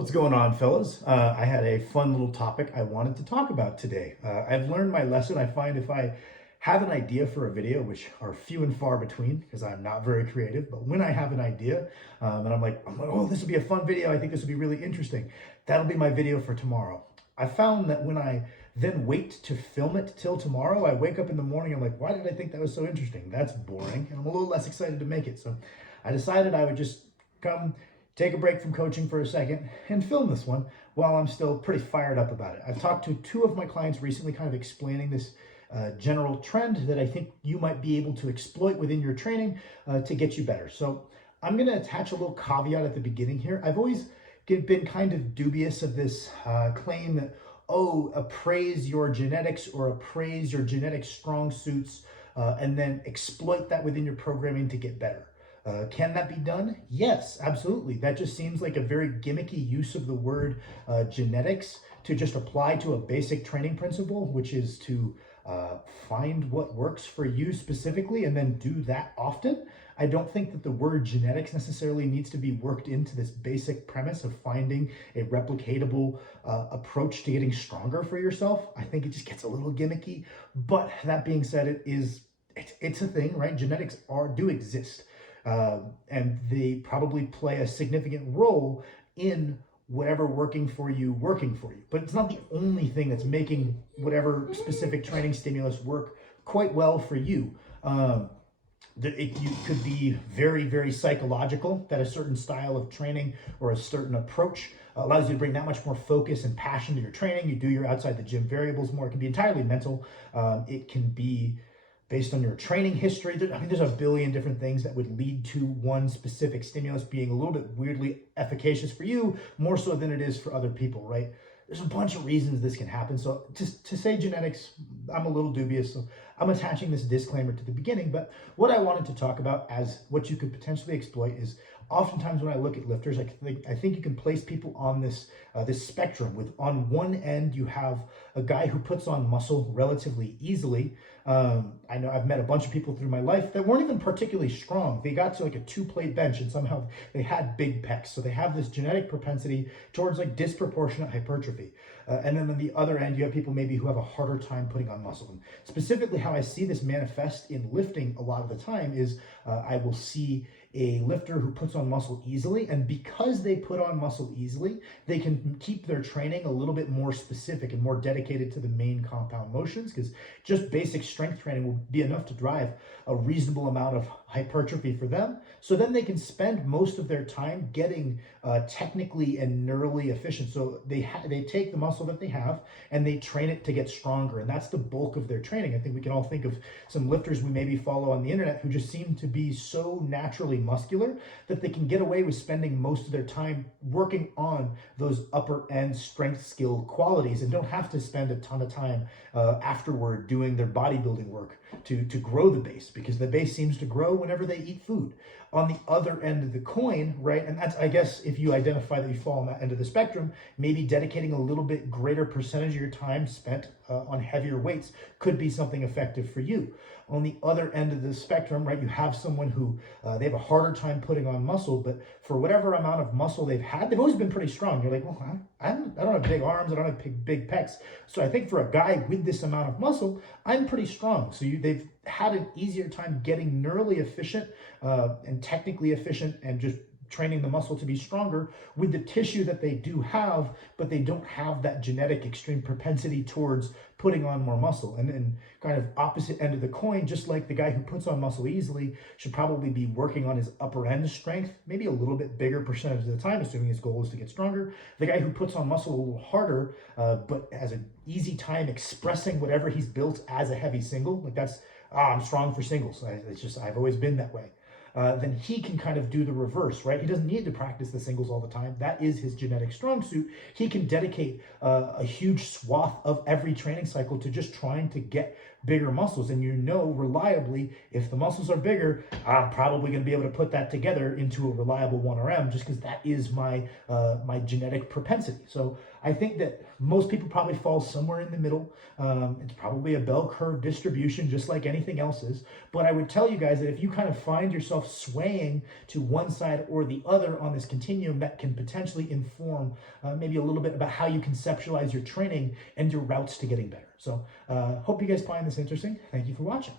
What's going on, fellas? I had a fun little topic I wanted to talk about today. I've learned my lesson. I find if I have an idea for a video, which are few and far between because I'm not very creative, but when I have an idea and I'm like, oh, this would be a fun video. I think this would be really interesting. That'll be my video for tomorrow. I found that when I then wait to film it till tomorrow, I wake up in the morning, I'm like, why did I think that was so interesting? That's boring. And I'm a little less excited to make it. So I decided I would just come take a break from coaching for a second and film this one while I'm still pretty fired up about it. I've talked to two of my clients recently, kind of explaining this general trend that I think you might be able to exploit within your training to get you better. So I'm going to attach a little caveat at the beginning here. I've always been kind of dubious of this claim that, oh, appraise your genetics or appraise your genetic strong suits and then exploit that within your programming to get better. Can that be done? Yes, absolutely. That just seems like a very gimmicky use of the word genetics to just apply to a basic training principle, which is to find what works for you specifically and then do that often. I don't think that the word genetics necessarily needs to be worked into this basic premise of finding a replicatable approach to getting stronger for yourself. I think it just gets a little gimmicky. But that being said, it's a thing, right? Genetics do exist. And they probably play a significant role in whatever working for you. But it's not the only thing that's making whatever specific training stimulus work quite well for you. It could be very, very psychological, that a certain style of training or a certain approach allows you to bring that much more focus and passion to your training. You do your outside the gym variables more. It can be entirely mental. It can be based on your training history. I mean, there's a billion different things that would lead to one specific stimulus being a little bit weirdly efficacious for you, more so than it is for other people, right? There's a bunch of reasons this can happen. So to say genetics, I'm a little dubious. So I'm attaching this disclaimer to the beginning. But what I wanted to talk about as what you could potentially exploit is oftentimes when I look at lifters, I think you can place people on this spectrum. With on one end, you have a guy who puts on muscle relatively easily. I know I've met a bunch of people through my life that weren't even particularly strong. They got to like a 2-plate bench and somehow they had big pecs. So they have this genetic propensity towards like disproportionate hypertrophy. And then on the other end, you have people maybe who have a harder time putting on muscle. And specifically how I see this manifest in lifting a lot of the time is I will see a lifter who puts on muscle easily, and because they put on muscle easily, they can keep their training a little bit more specific and more dedicated to the main compound motions, because just basic strength training will be enough to drive a reasonable amount of hypertrophy for them. So then they can spend most of their time getting technically and neurally efficient. So they take the muscle that they have and they train it to get stronger, and that's the bulk of their training. I think we can all think of some lifters we maybe follow on the internet who just seem to be so naturally muscular that they can get away with spending most of their time working on those upper end strength skill qualities and don't have to spend a ton of time afterward doing their bodybuilding work to grow the base, because the base seems to grow whenever they eat food. On the other end of the coin, right, and that's, I guess, if you identify that you fall on that end of the spectrum, maybe dedicating a little bit greater percentage of your time spent on heavier weights could be something effective for you. On the other end of the spectrum, right, you have someone who they have a harder time putting on muscle, but for whatever amount of muscle they've had, they've always been pretty strong. You're like, well, I don't have big arms, I don't have big pecs. So I think for a guy with this amount of muscle, I'm pretty strong. So they've had an easier time getting neurally efficient and technically efficient and just training the muscle to be stronger with the tissue that they do have, but they don't have that genetic extreme propensity towards putting on more muscle. And kind of opposite end of the coin, just like the guy who puts on muscle easily should probably be working on his upper end strength, maybe a little bit bigger percentage of the time, assuming his goal is to get stronger. The guy who puts on muscle a little harder, but has an easy time expressing whatever he's built as a heavy single, like that's, I'm strong for singles. I've always been that way. Then he can kind of do the reverse, right? He doesn't need to practice the singles all the time. That is his genetic strong suit. He can dedicate a huge swath of every training cycle to just trying to get bigger muscles, and you know reliably if the muscles are bigger, I'm probably going to be able to put that together into a reliable 1RM just because that is my my genetic propensity. So I think that most people probably fall somewhere in the middle. It's probably a bell curve distribution, just like anything else is. But I would tell you guys that if you kind of find yourself swaying to one side or the other on this continuum, that can potentially inform maybe a little bit about how you conceptualize your training and your routes to getting better. So hope you guys find this interesting. Thank you for watching.